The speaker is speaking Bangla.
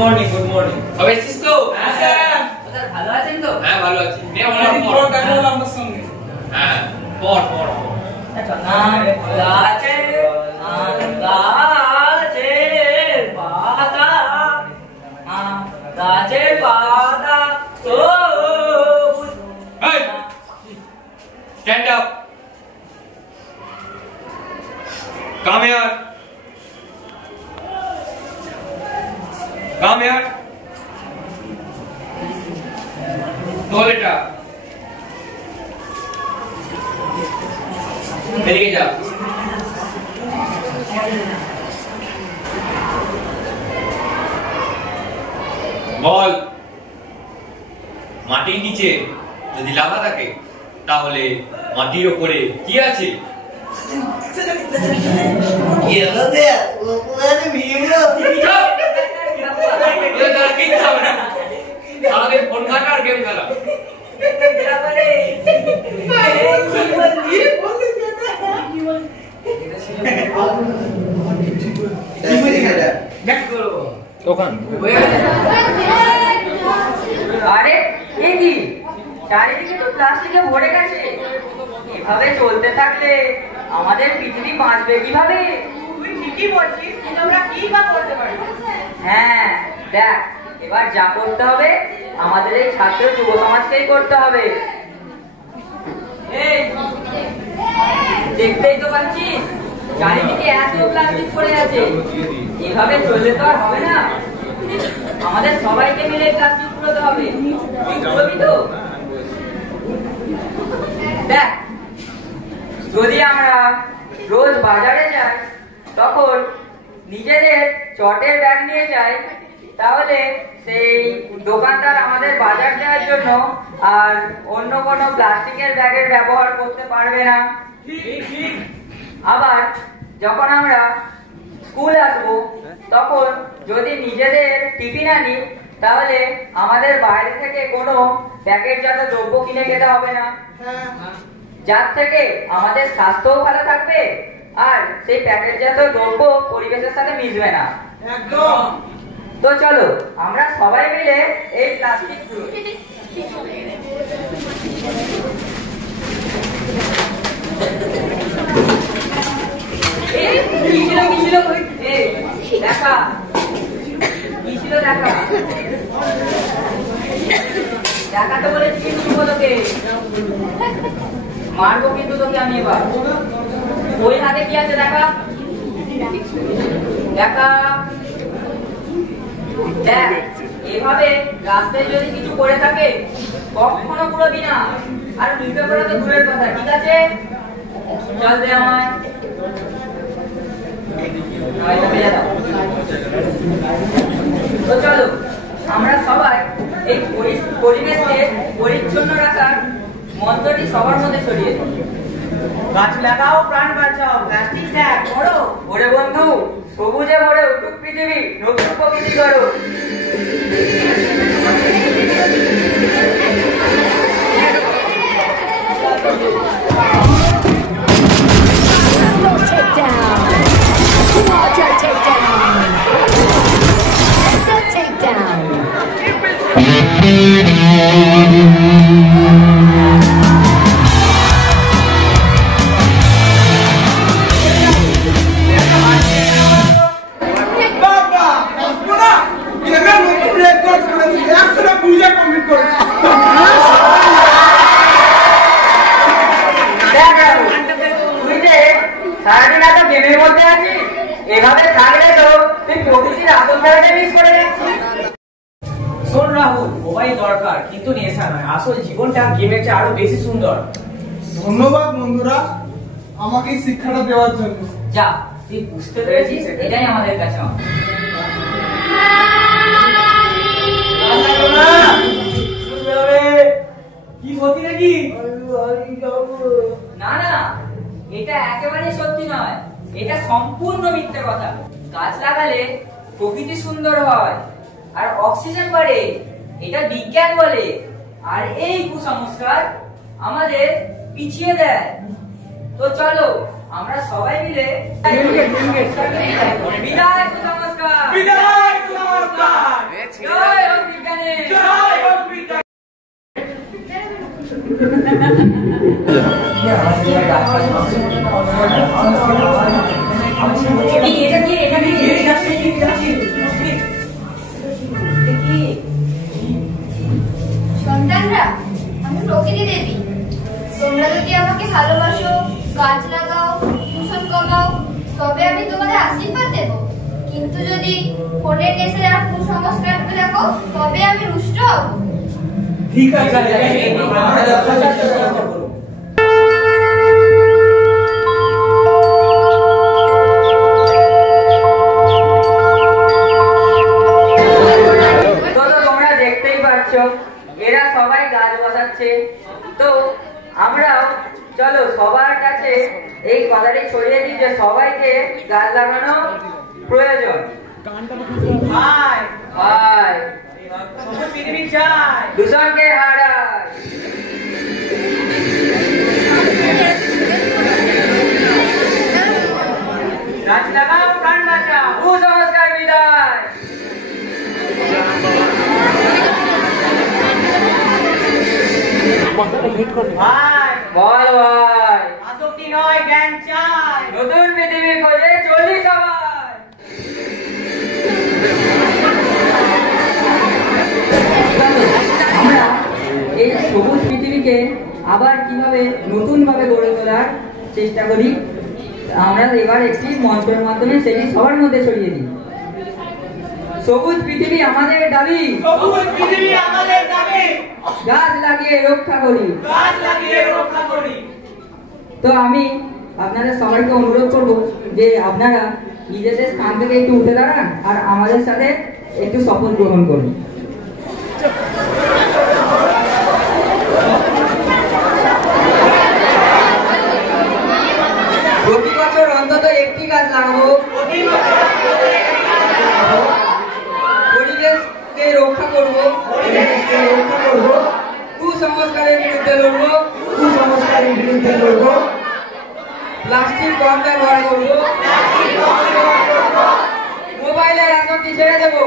Morning good morning. সবাই এসেছিস তো? হ্যাঁ স্যার। ওটা ভালো আছেন তো? হ্যাঁ ভালো আছি। নে অনেকদিন পর দেখা হলো আপনার সঙ্গে। হ্যাঁ পড় পড়। আচ্ছা গাছে গাছে পাতা গাছে পাতা সবুজ। এই stand up. Come here. Come here. তোল এটা। এদিকে যা। বল, মাটির নিচে যদি লাভা থাকে তাহলে মাটির উপরে কি আছে? সারাদিন ফোন ঘাটা আর গেম খেলা। আরে এ কি চারিদিকে তো প্লাস্টিকে ভরে গেছে। এভাবে চলতে থাকলে আমাদের পৃথিবী বাঁচবে কিভাবে? তুই ঠিকই বলছিস, কিন্তু আমরা কি বা করতে পারি? হ্যাঁ দেখ, এবার যা করতে হবে আমাদের এই ছাত্র যুব সমাজকেই করতে হবে। এই দেখতেই তো পাচ্ছিস চারিদিকে এত প্লাস্টিক পড়ে আছে। এভাবে চললে তো আর হবে না, আমাদের সবাইকে মিলে প্লাস্টিক কুড়োতে হবে। তুই কুড়োবি তো? দেখ, যদি আমরা রোজ বাজারে যাই তখন নিজেদের চটের ব্যাগ নিয়ে যাই, তাহলে সেই দোকানদার আমাদের বাজার দেওয়ার জন্য আর অন্য কোনো প্লাস্টিকের ব্যাগের ব্যবহার করতে পারবে না। আবার যখন আমরা স্কুল আসবো তখন যদি নিজেদের টিফিন আনি তাহলে আমাদের বাইরে থেকে কোনো প্যাকেটজাত দ্রব্য কিনে খেতে হবে না, যার থেকে আমাদের স্বাস্থ্যও ভালো থাকবে আর সেই প্যাকেটজাত দ্রব্য পরিবেশের সাথে মিশবে না। একদম। তো চলো আমরা সবাই মিলে এই প্লাস্টিক দেখা কি ছিল, দেখা দেখা তো বলেছি তোকে মারবো কিন্তু তোকে আমি এবার। ওই হাতে কি আছে দেখা দেখা। দেখ, এভাবে রাস্তায় যদি কিছু করে থাকে কখনো পুরোবি না, আর নিতে পারা তো দূরের কথা। ঠিক আছে, চল দে আমায়। তো চলো আমরা সবাই এই পরিবেশকে পরিচ্ছন্ন রাখার মন্ত্রটি সবার মধ্যে ছড়িয়ে দিই। গাছ লাগাও, প্রাণ বাঁচাও, প্লাস্টিক ত্যাগ করো। ওরে বন্ধু, সবুজে ভরে উঠুক পৃথিবী, নতুন প্রকৃতি করো। সারাদিন এত গেমের মধ্যে আছিস, এভাবে থাকলে তো তুই প্রকৃতির আসল খেলাটা মিস করে যাচ্ছিস। শোন রাহুল, মোবাইল দরকার কিন্তু নেশা নয়। আসল জীবনটা গেমের চেয়ে আরো বেশি সুন্দর। ধন্যবাদ বন্ধুরা আমাকে এই শিক্ষাটা দেওয়ার জন্য। যা, তুই বুঝতে পেরেছিস, এটাই আমাদের কাছে। কি সত্যি নাকি? না না, এটা একেবারে সত্যি নয়, এটা সম্পূর্ণ মিথ্যে কথা। গাছ লাগালে প্রকৃতি সুন্দর হয় আর অক্সিজেন বাড়ে, এটা বিজ্ঞান বলে। আর এই কুসংস্কার আমাদের পিছিয়ে দেয়। তো চলো আমরা সবাই মিলে বিদায় কুসংস্কার। নমস্কার। বিদায় নমস্কার। জয় হোক বিজ্ঞানী। জয় হোক বিজ্ঞানী। সন্তানরা, আমি প্রকৃতি দেবী। তোমরা যদি আমাকে ভালোবাসো, গাছ লাগাও, দূষণ কমাও, তবে আমি তোমাদের আশীর্বাদ দেব। কিন্তু যদি ফোনের নেশায় আর কুসংস্কার রাখো, তবে আমি রুষ্ট হব। ঠিক আছে, আমরা যথাসাধ্য চেষ্টা করব। তো তোমরা দেখতেই পাচ্ছ এরা সবাই গাছ বসাচ্ছে। তো আমরাও চলো সবার কাছে এই কথাটি ছড়িয়ে দিই যে সবাইকে গাছ লাগানো প্রয়োজন। ভাই ভাই সবুজ পৃথিবী চাই, দূষণকে হারাই। গাছ লাগাও প্রাণ বাঁচাও। কুসংস্কার বিদায়। ভাই বল ভাই, আসক্তি নয় জ্ঞান চাই। নতুন পৃথিবী খোঁজে চলি সবাই। আমরা এই সবুজ পৃথিবীকে আবার কিভাবে নতুন ভাবে গড়ে তোলার চেষ্টা করি, আমরা এবার একটি মন্ত্রের মাধ্যমে সেটি সবার মধ্যে ছড়িয়ে দিই। সবুজ পৃথিবী আমাদের দাবি, সবুজ পৃথিবী আমাদের দাবি, গাছ লাগিয়ে রক্ষা করি। গাছ লাগিয়ে রক্ষা করি। তো আমি আপনাদের সবাইকে অনুরোধ করব যে আপনারা নিজেদের স্থান থেকে একটু উঠে দাঁড়ান আর আমাদের সাথে একটু শপথ গ্রহণ করুন। প্রতি বছর অন্তত একটি গাছ লাগাবো, পরিবেশকে রক্ষা করবো, কুসংস্কারের বিরুদ্ধে লড়বো, প্লাস্টিক কম ব্যবহার করবো, মোবাইলের আসক্তি ছেড়ে দেবো।